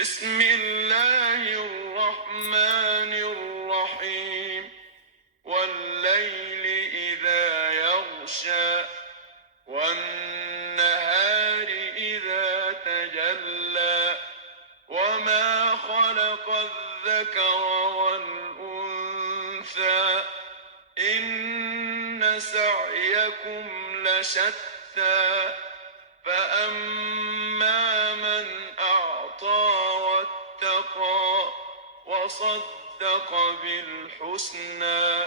بسم الله الرحمن الرحيم. والليل إذا يغشى والنهار إذا تجلى وما خلق الذكر والأنثى إن سعيكم لشتى فأما من أعطى واتقى وصدق بالحسنى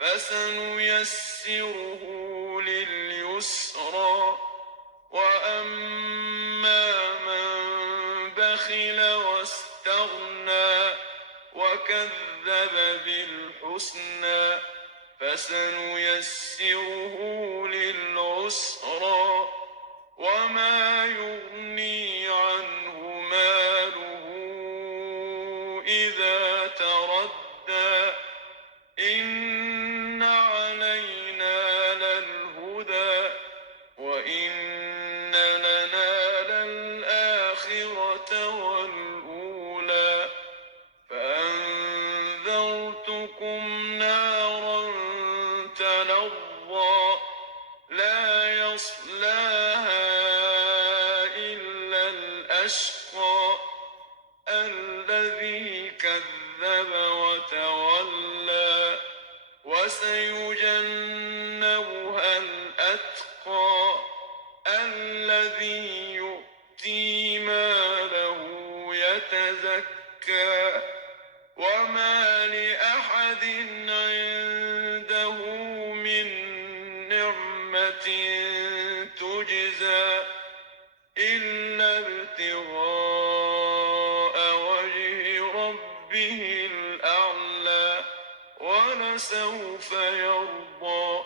فسنيسره لليسرى وأما من بخل واستغنى وكذب بالحسنى فسنيسره للعسرى وما يغني عنه ماله إذا تردى إن علينا للهدى وإن لنا للآخرة والأولى فأنذرتكم نارا تلظى لا يصلاها إلا الأشقى الذي كذب وتولى وسيجنبها الأتقى الذي يؤتي ماله يتزكى وما لأحد عنده من نعمة تجزى إلا ابتغاء وجه ربه الأعلى ولسوف يرضى.